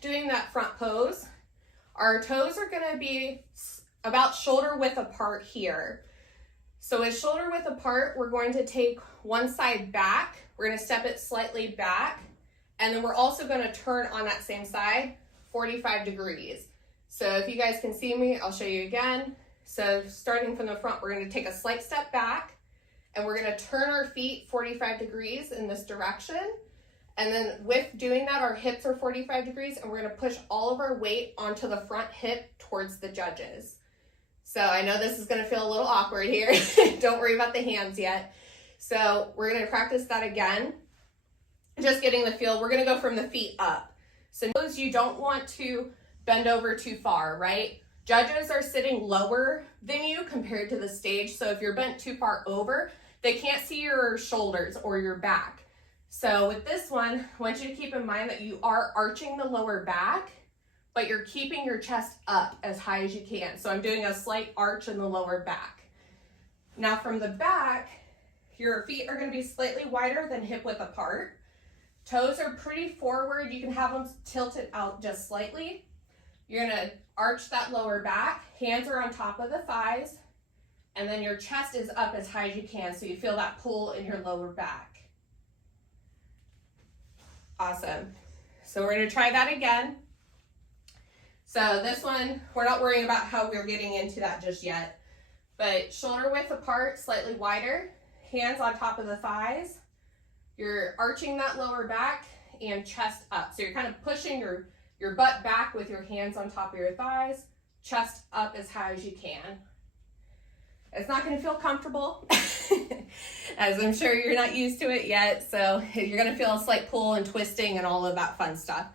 doing that front pose, our toes are gonna be about shoulder width apart here. So with shoulder width apart, we're going to take one side back. We're gonna step it slightly back. And then we're also gonna turn on that same side 45 degrees. So if you guys can see me, I'll show you again. So starting from the front, we're gonna take a slight step back and we're gonna turn our feet 45 degrees in this direction. And then with doing that, our hips are 45 degrees and we're gonna push all of our weight onto the front hip towards the judges. So I know this is gonna feel a little awkward here. Don't worry about the hands yet. So we're gonna practice that again. Just getting the feel. We're gonna go from the feet up. So notice you don't want to bend over too far, right? Judges are sitting lower than you compared to the stage. So if you're bent too far over, they can't see your shoulders or your back. So with this one, I want you to keep in mind that you are arching the lower back, but you're keeping your chest up as high as you can. So I'm doing a slight arch in the lower back. Now from the back, your feet are gonna be slightly wider than hip width apart. Toes are pretty forward. You can have them tilted out just slightly. You're gonna arch that lower back. Hands are on top of the thighs. And then your chest is up as high as you can so you feel that pull in your lower back. Awesome. So we're gonna try that again. So this one, we're not worrying about how we're getting into that just yet. But shoulder width apart, slightly wider. Hands on top of the thighs. You're arching that lower back and chest up. So you're kind of pushing your butt back with your hands on top of your thighs, chest up as high as you can. It's not gonna feel comfortable, as I'm sure you're not used to it yet. So you're gonna feel a slight pull and twisting and all of that fun stuff.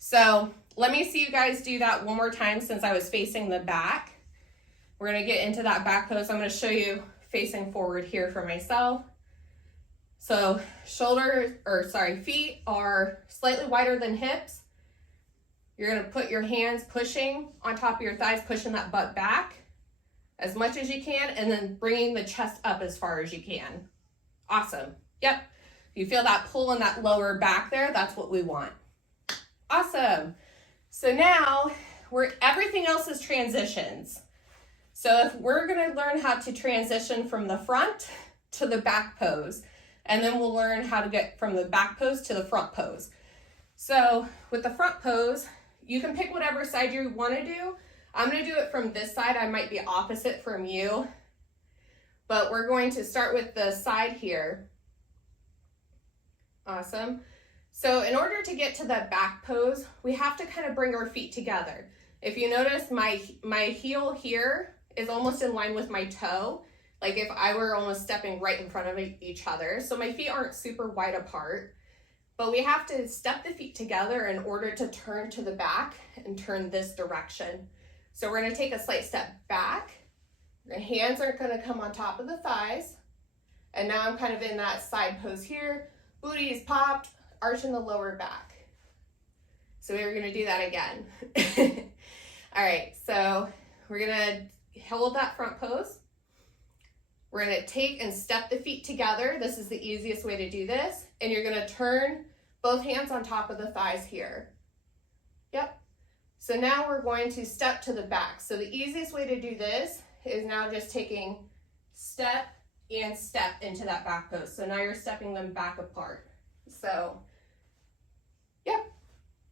So let me see you guys do that one more time since I was facing the back. We're gonna get into that back pose. I'm gonna show you facing forward here for myself. So feet are slightly wider than hips. You're gonna put your hands pushing on top of your thighs, pushing that butt back as much as you can, and then bringing the chest up as far as you can. Awesome. Yep. You feel that pull in that lower back there? That's what we want. Awesome. So now everything else is transitions. So if we're gonna learn how to transition from the front to the back pose, and then we'll learn how to get from the back pose to the front pose. So with the front pose, you can pick whatever side you want to do. I'm going to do it from this side. I might be opposite from you, but we're going to start with the side here. Awesome. So in order to get to the back pose, we have to kind of bring our feet together. If you notice, my heel here is almost in line with my toe, like if I were almost stepping right in front of each other. So my feet aren't super wide apart, but we have to step the feet together in order to turn to the back and turn this direction. So we're gonna take a slight step back. The hands are gonna come on top of the thighs. And now I'm kind of in that side pose here. Booty is popped, arching the lower back. So we're gonna do that again. All right, so we're gonna hold that front pose. We're gonna take and step the feet together. This is the easiest way to do this. And you're gonna turn both hands on top of the thighs here. Yep. So now we're going to step to the back. So the easiest way to do this is now just taking step and step into that back pose. So now you're stepping them back apart. So, yep,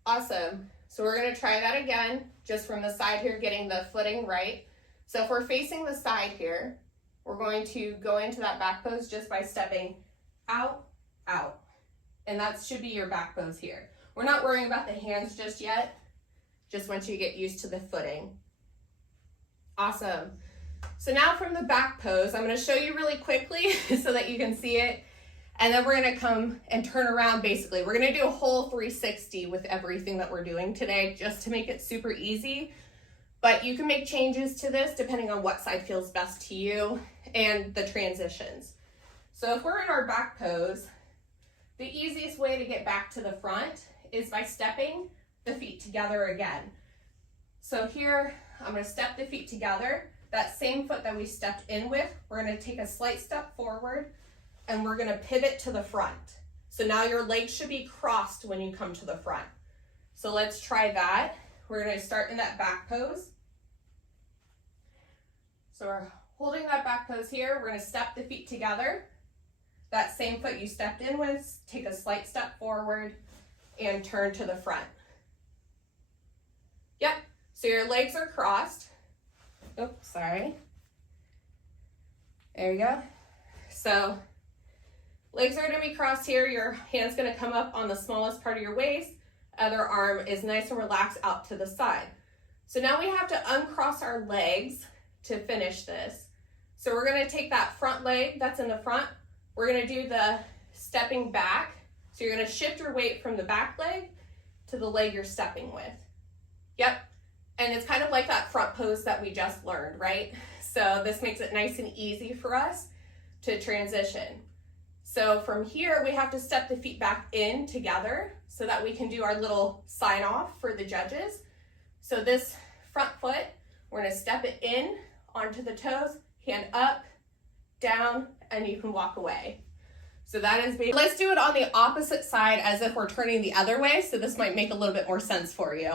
awesome. So we're gonna try that again, just from the side here, getting the footing right. So if we're facing the side here, we're going to go into that back pose just by stepping out, out. And that should be your back pose here. We're not worrying about the hands just yet. Just once you get used to the footing. Awesome. So now from the back pose, I'm gonna show you really quickly so that you can see it. And then we're gonna come and turn around basically. We're gonna do a whole 360 with everything that we're doing today just to make it super easy. But you can make changes to this depending on what side feels best to you and the transitions. So if we're in our back pose, the easiest way to get back to the front is by stepping the feet together again. So here, I'm gonna step the feet together. That same foot that we stepped in with, we're gonna take a slight step forward and we're gonna pivot to the front. So now your legs should be crossed when you come to the front. So let's try that. We're gonna start in that back pose. So we're holding that back pose here. We're gonna step the feet together. That same foot you stepped in with, take a slight step forward and turn to the front. Yep, so your legs are crossed. Oops, sorry. There you go. So legs are gonna be crossed here. Your hand's gonna come up on the smallest part of your waist. Other arm is nice and relaxed out to the side. So now we have to uncross our legs to finish this. So we're gonna take that front leg that's in the front. We're gonna do the stepping back. So you're gonna shift your weight from the back leg to the leg you're stepping with. Yep, and it's kind of like that front pose that we just learned, right? So this makes it nice and easy for us to transition. So from here, we have to step the feet back in together so that we can do our little sign off for the judges. So this front foot, we're gonna step it in onto the toes, hand up, down, and you can walk away. So that is basically, let's do it on the opposite side as if we're turning the other way. So this might make a little bit more sense for you.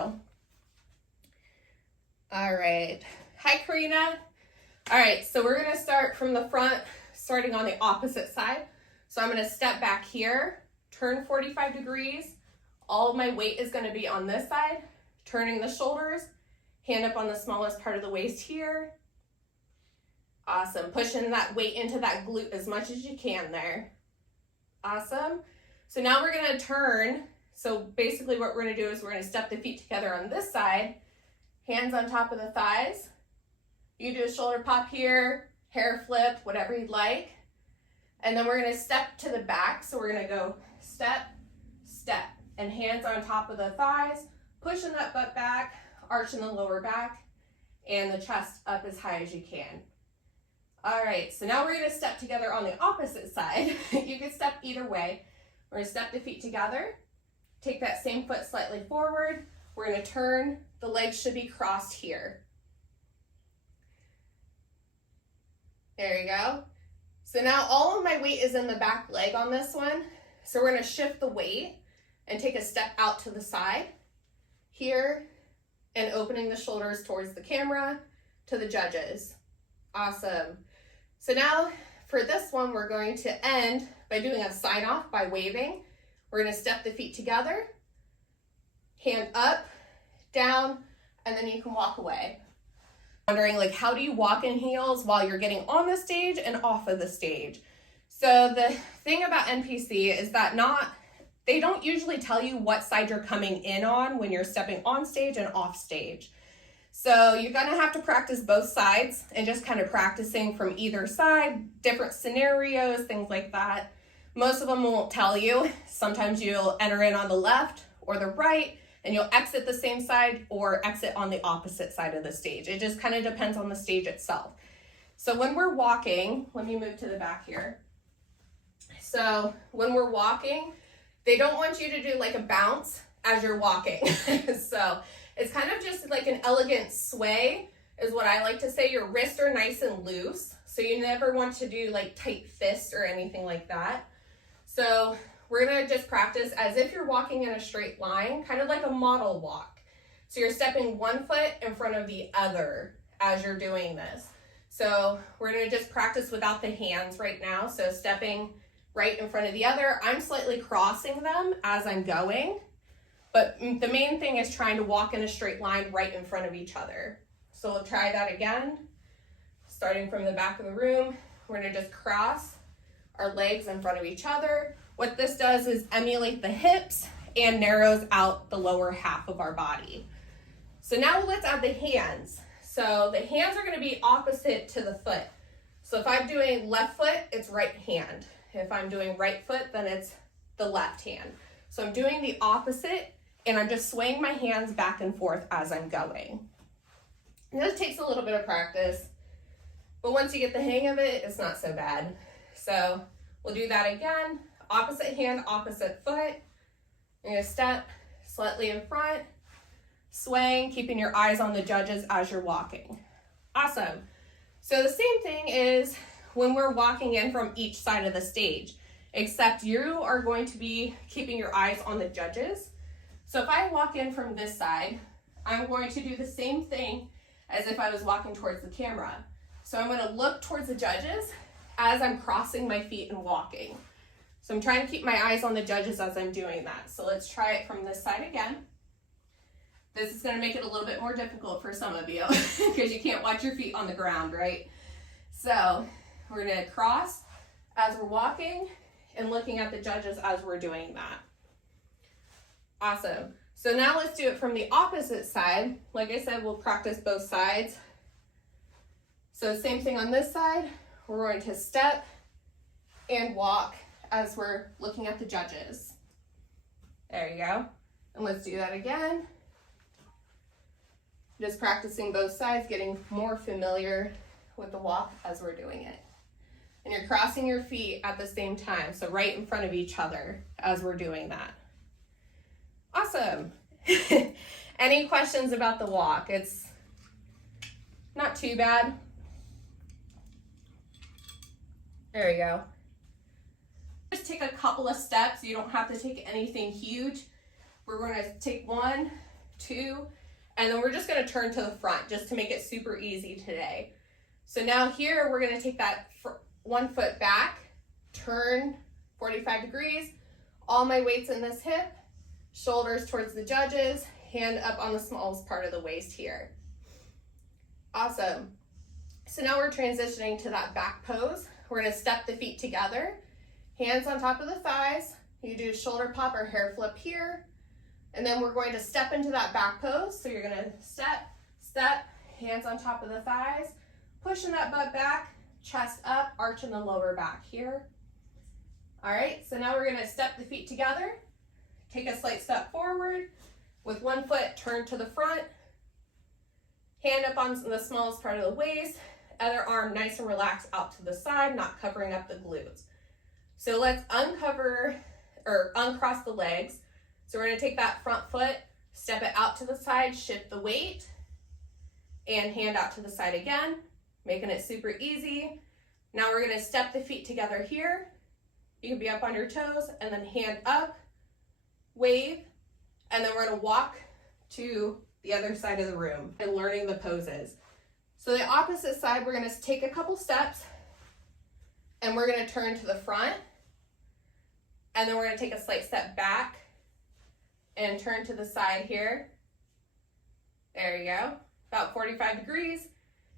All right, hi Karina. All right, so we're gonna start from the front, starting on the opposite side. So I'm gonna step back here, turn 45 degrees. All of my weight is gonna be on this side, turning the shoulders, hand up on the smallest part of the waist here. Awesome, pushing that weight into that glute as much as you can there. Awesome. So now we're gonna turn. So basically what we're gonna do is we're gonna step the feet together on this side, hands on top of the thighs. You do a shoulder pop here, hair flip, whatever you'd like. And then we're gonna step to the back. So we're gonna go step, step, and hands on top of the thighs, pushing that butt back, arching the lower back, and the chest up as high as you can. All right, so now we're gonna step together on the opposite side. You can step either way. We're gonna step the feet together, take that same foot slightly forward. We're gonna turn, the legs should be crossed here. There you go. So now all of my weight is in the back leg on this one. So we're gonna shift the weight and take a step out to the side here and opening the shoulders towards the camera to the judges. Awesome. So now for this one, we're going to end by doing a sign off by waving. We're gonna step the feet together, hand up, down, and then you can walk away. Wondering like, how do you walk in heels while you're getting on the stage and off of the stage? So the thing about NPC is that they don't usually tell you what side you're coming in on when you're stepping on stage and off stage. So you're gonna have to practice both sides and just kind of practicing from either side, different scenarios, things like that. Most of them won't tell you. Sometimes you'll enter in on the left or the right, and you'll exit the same side or exit on the opposite side of the stage. It just kind of depends on the stage itself. So when we're walking, let me move to the back here. So when we're walking, they don't want you to do like a bounce as you're walking. So it's kind of just like an elegant sway is what I like to say. Your wrists are nice and loose. So you never want to do like tight fists or anything like that. So we're gonna just practice as if you're walking in a straight line, kind of like a model walk. So you're stepping one foot in front of the other as you're doing this. So we're gonna just practice without the hands right now. So stepping right in front of the other. I'm slightly crossing them as I'm going, but the main thing is trying to walk in a straight line right in front of each other. So we'll try that again. Starting from the back of the room, we're gonna just cross our legs in front of each other. What this does is emulate the hips and narrows out the lower half of our body. So now let's add the hands. So the hands are gonna be opposite to the foot. So if I'm doing left foot, it's right hand. If I'm doing right foot, then it's the left hand. So I'm doing the opposite and I'm just swaying my hands back and forth as I'm going. And this takes a little bit of practice, but once you get the hang of it, it's not so bad. So we'll do that again. Opposite hand, opposite foot. You're gonna step slightly in front, swaying, keeping your eyes on the judges as you're walking. Awesome. So the same thing is when we're walking in from each side of the stage, except you are going to be keeping your eyes on the judges. So if I walk in from this side, I'm going to do the same thing as if I was walking towards the camera. So I'm going to look towards the judges as I'm crossing my feet and walking. So I'm trying to keep my eyes on the judges as I'm doing that. So let's try it from this side again. This is going to make it a little bit more difficult for some of you because you can't watch your feet on the ground, right? So we're going to cross as we're walking and looking at the judges as we're doing that. Awesome. So now let's do it from the opposite side. Like I said, we'll practice both sides. So same thing on this side. We're going to step and walk as we're looking at the judges. There you go. And let's do that again. Just practicing both sides, getting more familiar with the walk as we're doing it. And you're crossing your feet at the same time, so right in front of each other as we're doing that. Awesome. Any questions about the walk? It's not too bad. There you go. Just take a couple of steps. You don't have to take anything huge. We're going to take 1, 2, and then we're just going to turn to the front just to make it super easy today. So now here we're going to take that 1 foot back, turn 45 degrees, all my weight's in this hip, shoulders towards the judges, hand up on the smallest part of the waist here. Awesome. So now we're transitioning to that back pose. We're going to step the feet together, hands on top of the thighs. You do shoulder pop or hair flip here. And then we're going to step into that back pose. So you're going to step, step, hands on top of the thighs, pushing that butt back, chest up, arching the lower back here. All right, so now we're going to step the feet together. Take a slight step forward. With 1 foot, turn to the front. Hand up on the smallest part of the waist. Other arm nice and relaxed out to the side, not covering up the glutes. So let's uncross the legs. So we're going to take that front foot, step it out to the side, shift the weight, and hand out to the side again, making it super easy. Now we're going to step the feet together here. You can be up on your toes, and then hand up, wave, and then we're going to walk to the other side of the room and learning the poses. So the opposite side, we're going to take a couple steps, and we're going to turn to the front, and then we're going to take a slight step back and turn to the side here. There you go. About 45 degrees.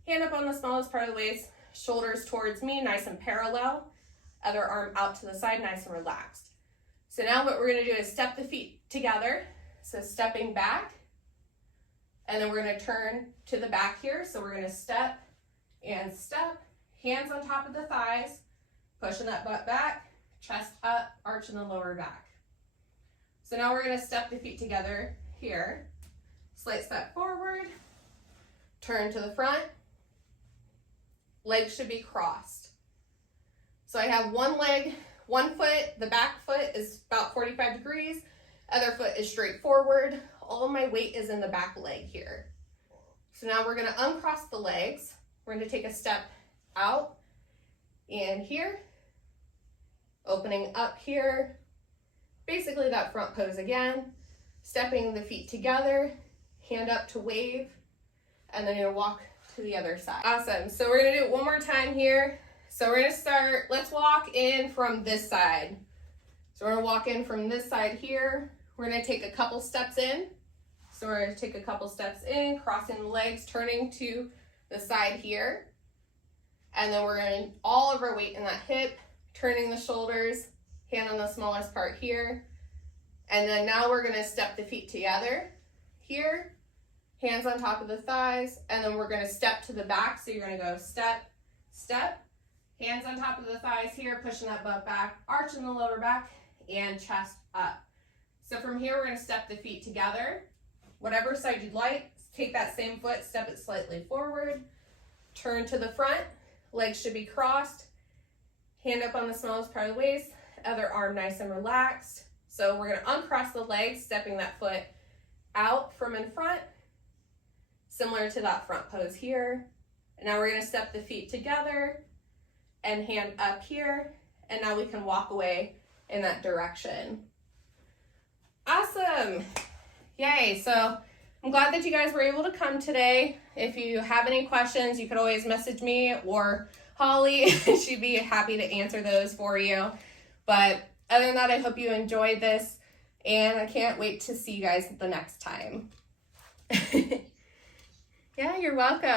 Hand up on the smallest part of the waist, shoulders towards me, nice and parallel. Other arm out to the side, nice and relaxed. So now what we're going to do is step the feet together. So stepping back, and then we're going to turn to the back here. So we're going to step and step, hands on top of the thighs, pushing that butt back, chest up, arching the lower back. So now we're going to step the feet together here. Slight step forward, turn to the front. Legs should be crossed. So I have one leg, 1 foot, the back foot is about 45 degrees. Other foot is straight forward. All of my weight is in the back leg here. So now we're going to uncross the legs. We're going to take a step out and here, opening up here. Basically that front pose again, stepping the feet together, hand up to wave, and then you'll walk to the other side. Awesome. So we're going to do it one more time here. So we're going to start, let's walk in from this side. So we're going to walk in from this side here. We're going to take a couple steps in. So we're going to take a couple steps in, crossing the legs, turning to the side here. And then we're going to, all of our weight in that hip, turning the shoulders, hand on the smallest part here. And then now we're going to step the feet together here, hands on top of the thighs, and then we're going to step to the back. So you're going to go step, step, hands on top of the thighs here, pushing that butt back, arching the lower back, and chest up. So from here, we're going to step the feet together. Whatever side you'd like, take that same foot, step it slightly forward, turn to the front, legs should be crossed, hand up on the smallest part of the waist, other arm nice and relaxed. So we're going to uncross the legs, stepping that foot out from in front, similar to that front pose here. And now we're going to step the feet together and hand up here. And now we can walk away in that direction. Awesome. Yay. So I'm glad that you guys were able to come today. If you have any questions, you could always message me or Holly. She'd be happy to answer those for you. But other than that, I hope you enjoyed this, and I can't wait to see you guys the next time. Yeah, you're welcome.